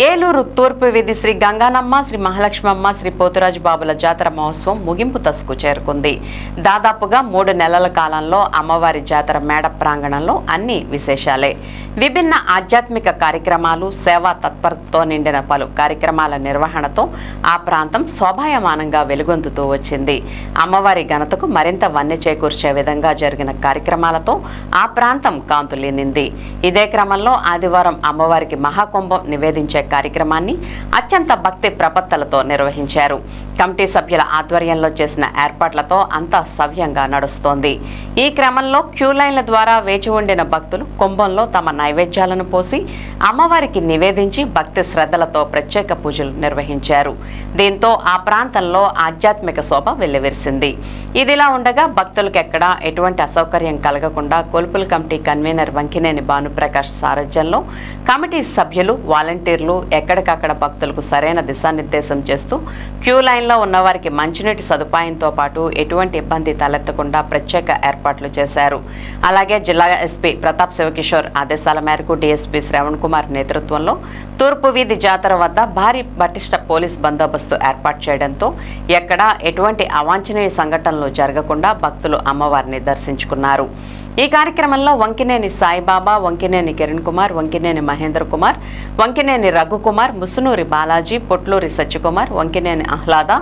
ఏలూరు తూర్పు వీధి శ్రీ గంగానమ్మ శ్రీ మహాలక్ష్మమ్మ శ్రీ పోతురాజు బాబుల జాతర మహోత్సవం ముగింపు దశకు చేరుకుంది. దాదాపుగా మూడు నెలల కాలంలో అమ్మవారి జాతర మేడ ప్రాంగణంలో అన్ని విశేషాలే. విభిన్న ఆధ్యాత్మిక కార్యక్రమాలు సేవా తత్పరతతో నిండిన పలు కార్యక్రమాల నిర్వహణతో ఆ ప్రాంతం శోభాయమానంగా వెలుగొందుతూ వచ్చింది. అమ్మవారి ఘనతకు మరింత వన్నె చేకూర్చే విధంగా జరిగిన కార్యక్రమాలతో ఆ ప్రాంతం కాంతులేనింది ఇదే క్రమంలో ఆదివారం అమ్మవారికి మహాకుంభం నివేదించే కార్యక్రమాన్ని అత్యంత భక్తి ప్రపత్తలతో నిర్వహించారు. కమిటీ సభ్యుల ఆధ్వర్యంలో చేసిన ఏర్పాట్లతో అంతా సవ్యంగా నడుస్తోంది. ఈ క్రమంలో క్యూలైన్ల ద్వారా వేచి ఉండిన భక్తులు కుంభంలో తమ నైవేద్యాలను పోసి అమ్మవారికి నివేదించి భక్తి శ్రద్ధలతో ప్రత్యేక పూజలు నిర్వహించారు. దీంతో ఆ ప్రాంతంలో ఆధ్యాత్మిక శోభ వెల్లివిరిసింది. ఇదిలా ఉండగా భక్తులకు ఎక్కడా ఎటువంటి అసౌకర్యం కలగకుండా కొలుపుల కమిటీ కన్వీనర్ వంకినేని భానుప్రకాష్ సారథ్యంలో కమిటీ సభ్యులు వాలంటీర్లు ఎక్కడికక్కడ భక్తులకు సరైన దిశానిర్దేశం చేస్తూ క్యూ లైన్లో ఉన్నవారికి మంచినీటి సదుపాయంతో పాటు ఎటువంటి ఇబ్బంది తలెత్తకుండా ప్రత్యేక ఏర్పాట్లు చేశారు. అలాగే జిల్లా ఎస్పీ ప్రతాప్ శివకిషోర్ ఆదేశాల మేరకు డీఎస్పీ శ్రవణ్ కుమార్ నేతృత్వంలో తూర్పు వీధి జాతర వద్ద భారీ పటిష్ట పోలీస్ బందోబస్తు ఏర్పాటు చేయడంతో ఎక్కడా ఎటువంటి అవాంఛనీయ సంఘటనలు జరగకుండా భక్తులు అమ్మవారిని దర్శించుకున్నారు. ఈ కార్యక్రమంలో వంకినేని సాయిబాబా వంకినేని కిరణ్ కుమార్ వంకినేని మహేంద్ర కుమార్ వంకినేని రఘుకుమార్ ముసునూరి బాలాజీ పొట్లూరి సత్యకుమార్ వంకినేని ఆహ్లాద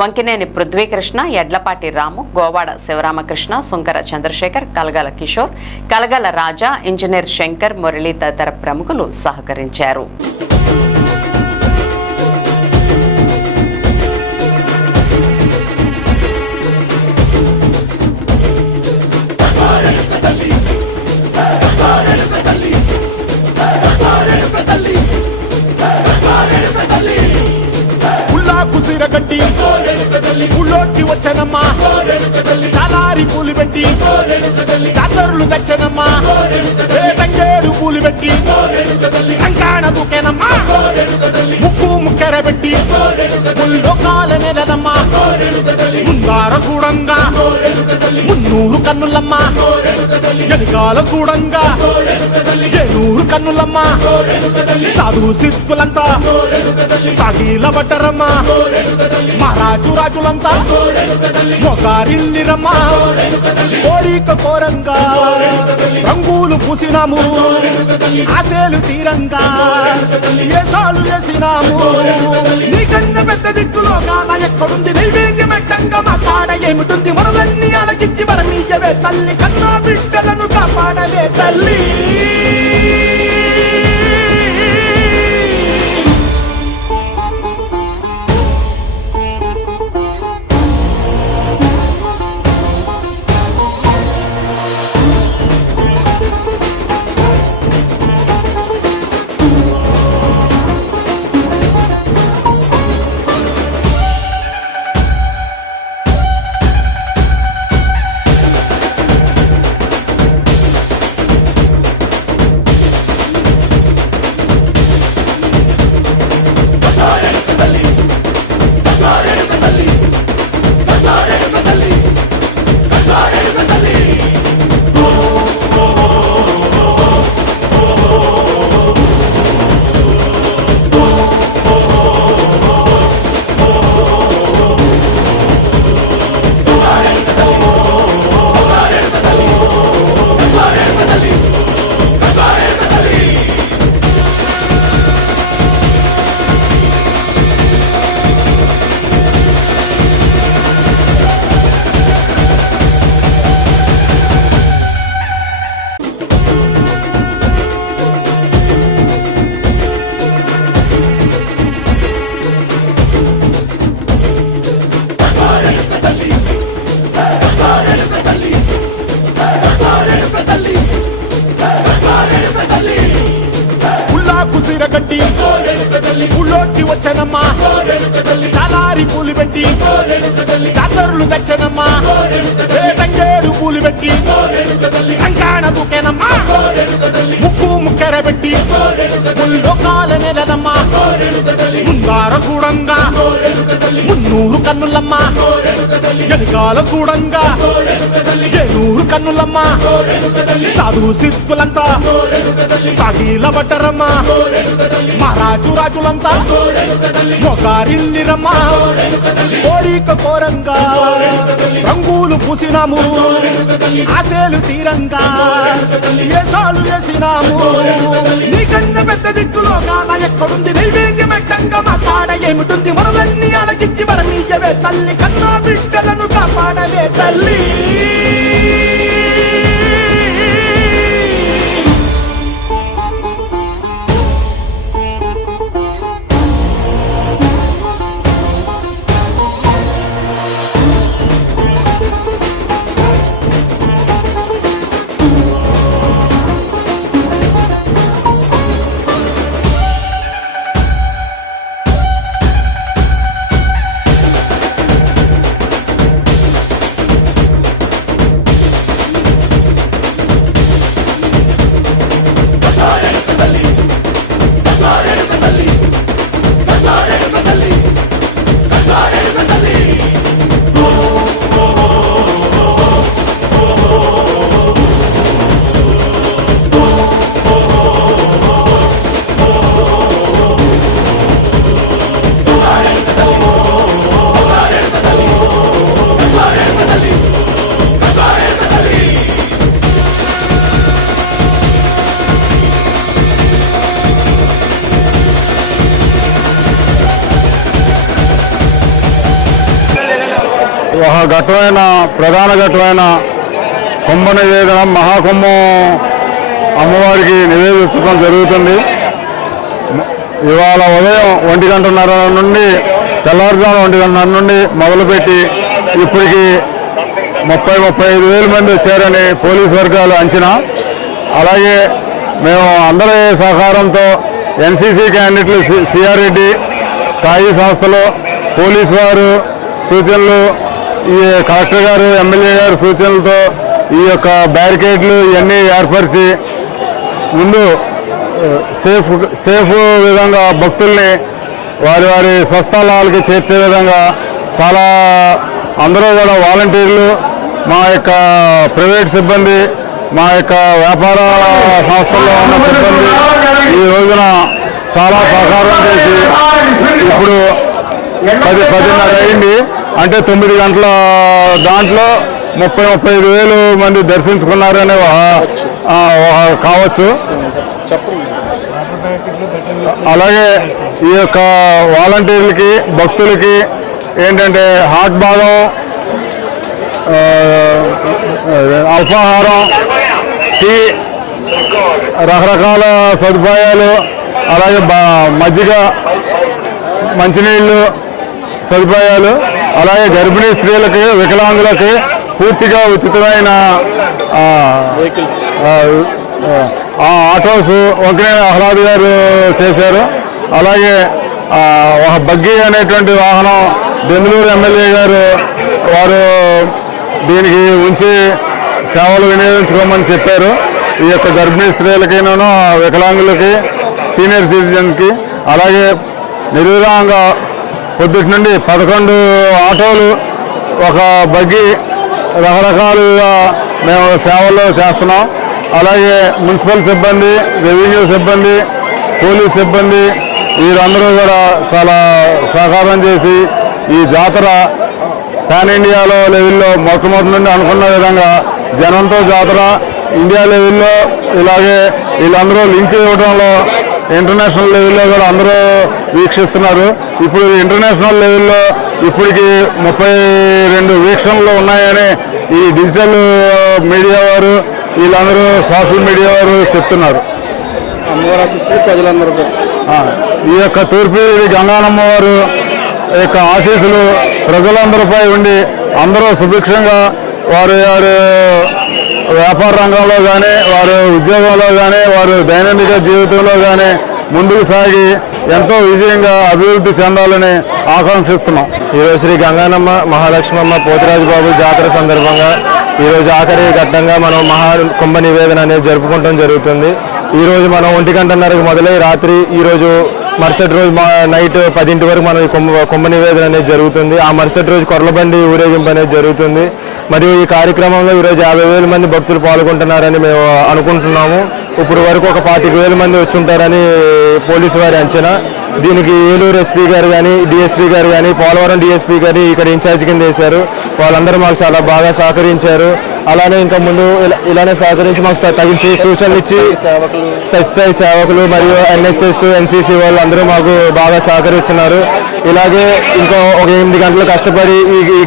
వంకినేని పృథ్వీకృష్ణ ఎడ్లపాటి రాము గోవాడ శివరామకృష్ణ సుంకర చంద్రశేఖర్ కలగల కిషోర్ కలగల రాజా ఇంజనీర్ శంకర్ మురళి తదితర ప్రముఖులు సహకరించారు. ఉల్లాకు సిరగట్టి ఉల్లోకి వచ్చనమ్మా. చాలారి పూలు పెట్టి జాతరులు తెచ్చనమ్మా. తంగేరు పూలు పెట్టి కంకాణ దూకేనమ్మా. ముక్కు ముక్కెర పెట్టి ముల్లోకాల నెలనమ్మా ముందార చూడంగా మున్నూరు కన్నులమ్మా. వెనకాల చూడంగా. ఏనూరు కన్నులమ్మ. సాధు శిస్తులంతా సాగిల బట్టరమ్మ మహారాజు రాజులంతా. ఒకరిల్లిరమ్మ కోరిక కోరంగా. చూసినాము ఆశలు తీరంగా. వేషాలు వేసినాము. నీకన్నా పెద్ద దిక్కులో కాన ఎక్కడుంది? నైవేద్యం ఎట్టంగా మా కాడ ఏమిటుంది? మనలన్నీ అలగించి వరమీయవే తల్లి. కన్నా బిడ్డలను కాపాడవే తల్లి. జాతరులు తెచ్చనమ్మా. తంగేరు పూలు పెట్టి. కంకాణ దూకేనమ్మా. ముక్కు ముక్కెర పెట్టి. ముల్లోకాల నెలదమ్మా ముందార చూడంగా. మున్నూరు కన్నులమ్మా. ఎనకాల చూడంగా? ఏనూరు కన్నులమ్మ? సాధు సిద్ధులంతా సాగిల బట్టరమ్మ మహారాజు రాజులంతా ఒకరిల్లిరమ్మ కోరిక కోరంగా. రంగులు పూసినాము. ఆశలు తీరంగా. వేషాలు వేసినాము. నీకన్నా పెద్ద దిక్కులో కాన ఎక్కడుంది? నైవేద్యం ఎట్టంగా మాట్లాడ ఏమిటుంది? మనలన్నీ అలగించి మరణీయవే తల్లి కన్నా బిడ్డలను కాపాడవే తల్లి. ఘట్టమైన ప్రధాన ఘట్టమైన కుంభ నివేదనం మహాకుంభం అమ్మవారికి నివేదించడం జరుగుతుంది. ఇవాళ ఉదయం ఒంటి గంటన్నర నుండి తెల్లవారుజాము ఒంటి గంటన్నర నుండి మొదలుపెట్టి ఇప్పటికి ముప్పై ముప్పై ఐదు వేల మంది వచ్చారని పోలీస్ వర్గాలు అంచనా. అలాగే మేము అందరి సహకారంతో ఎన్సీసీ క్యాండిడేట్లు సి- సిఆర్ రెడ్డి సాయి సంస్థలు పోలీస్ వారు సూచనలు ఈ కలెక్టర్ గారు ఎమ్మెల్యే గారు సూచనలతో ఈ యొక్క బ్యారికేడ్లు ఇవన్నీ ఏర్పరిచి ముందు సేఫ్ సేఫ్ విధంగా భక్తుల్ని వారి వారి స్వస్థలాలకి చేర్చే విధంగా చాలా అందరూ కూడా వాలంటీర్లు మా యొక్క ప్రైవేట్ సిబ్బంది మా యొక్క వ్యాపార సంస్థల్లో ఉన్న సిబ్బంది ఈ రోజున చాలా సహకారం చేసి ఇప్పుడు పది పదిన్నర అయింది. అంటే తొమ్మిది గంటల దాంట్లో ముప్పై ముప్పై ఐదు వేలు మంది దర్శించుకున్నారనే కావచ్చు. అలాగే ఈ యొక్క వాలంటీర్లకి భక్తులకి ఏంటంటే హాట్ భాగం అల్పాహారం టీ రకరకాల సదుపాయాలు అలాగే మజ్జిగ మంచినీళ్ళు సదుపాయాలు అలాగే గర్భిణీ స్త్రీలకి వికలాంగులకి పూర్తిగా ఉచితమైన ఆటోస్ ఒకే ఆహ్లాద్ గారు చేశారు. అలాగే ఒక బగ్గీ అనేటువంటి వాహనం బెంగళూరు ఎమ్మెల్యే గారు వారు దీనికి ఉంచి సేవలు వినియోగించుకోమని చెప్పారు. ఈ యొక్క గర్భిణీ స్త్రీలకినూ వికలాంగులకి సీనియర్ సిటిజన్కి అలాగే నిర్విరాంగా పొద్దుటి నుండి పదకొండు ఆటోలు ఒక బగ్గి రకరకాలుగా మేము సేవలు చేస్తున్నాం. అలాగే మున్సిపల్ సిబ్బంది రెవెన్యూ సిబ్బంది పోలీస్ సిబ్బంది వీరందరూ కూడా చాలా సహకారం చేసి ఈ జాతర పాన్ ఇండియాలో లెవెల్లో మొట్టమొదటి నుండి అనుకున్న విధంగా జనంతో జాతర ఇండియా లెవెల్లో ఇలాగే వీళ్ళందరూ లింక్ ఇవ్వడంలో ఇంటర్నేషనల్ లెవెల్లో కూడా అందరూ వీక్షిస్తున్నారు. ఇప్పుడు ఇంటర్నేషనల్ లెవెల్లో ఇప్పటికి ముప్పై రెండు వీక్షణలు ఉన్నాయని ఈ డిజిటల్ మీడియా వారు వీళ్ళందరూ సోషల్ మీడియా వారు చెప్తున్నారు. ప్రజలందరూ ఈ యొక్క తూర్పు గంగానమ్మ వారు యొక్క ఆశీస్సులు ప్రజలందరిపై ఉండి అందరూ సుభిక్షంగా వారి వారు వ్యాపార రంగంలో కానీ వారు ఉద్యోగంలో కానీ వారు దైనందిక జీవితంలో కానీ ముందుకు సాగి ఎంతో విజయంగా అభివృద్ధి చెందాలని ఆకాంక్షిస్తున్నాం. ఈరోజు శ్రీ గంగానమ్మ మహాలక్ష్మమ్మ పోతిరాజు బాబు జాతర సందర్భంగా ఈరోజు ఆఖరి ఘట్టంగా మనం మహా కుంభ నివేదన అనేది జరుపుకుంటం జరుగుతుంది. ఈరోజు మనం ఒంటి గంటన్నరకు మొదలై రాత్రి ఈరోజు మరుసటి రోజు మా నైట్ పదింటి వరకు మనం కుంభ నివేదన అనేది జరుగుతుంది. ఆ మరుసటి రోజు కొర్లబండి ఊరేగింపు అనేది జరుగుతుంది. మరియు ఈ కార్యక్రమంలో ఈరోజు యాభై వేల మంది భక్తులు పాల్గొంటున్నారని మేము అనుకుంటున్నాము. ఇప్పుడు వరకు ఒక పాతిక వేల మంది వచ్చి ఉంటారని పోలీసు వారి అంచనా. దీనికి ఏలూరు ఎస్పీ గారు కానీ డిఎస్పీ గారు కానీ పోలవరం డిఎస్పీ గారు ఇక్కడ ఇన్ఛార్జ్ కింద వేశారు. వాళ్ళందరూ మాకు చాలా బాగా సహకరించారు. అలానే ఇంకా ముందు ఇలా- ఇలానే సహకరించి మాకు స- సూచనలు ఇచ్చి సత్సాయి సేవకులు మరియు ఎన్ఎస్ఎస్ ఎన్సీసీ వాళ్ళు అందరూ మాకు బాగా సహకరిస్తున్నారు. ఇలాగే ఇంకా ఒక ఎనిమిది గంటలు కష్టపడి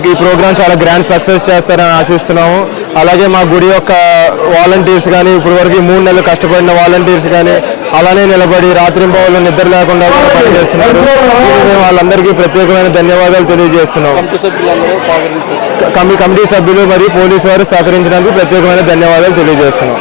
ఈ ప్రోగ్రామ్ చాలా గ్రాండ్ సక్సెస్ చేస్తారని ఆశిస్తున్నాము. అలాగే మా గుడి యొక్క వాలంటీర్స్ కానీ ఇప్పుడు వరకు మూడు నెలలు కష్టపడిన వాలంటీర్స్ కానీ అలానే నిలబడి రాత్రింబవళ్ళు నిద్ర లేకుండా కూడా పనిచేస్తున్నారు. మేము వాళ్ళందరికీ ప్రత్యేకమైన ధన్యవాదాలు తెలియజేస్తున్నాం. కమి కమిటీ సభ్యులు మరియు పోలీసు వారు సహకరించడానికి ప్రత్యేకమైన ధన్యవాదాలు తెలియజేస్తున్నాం.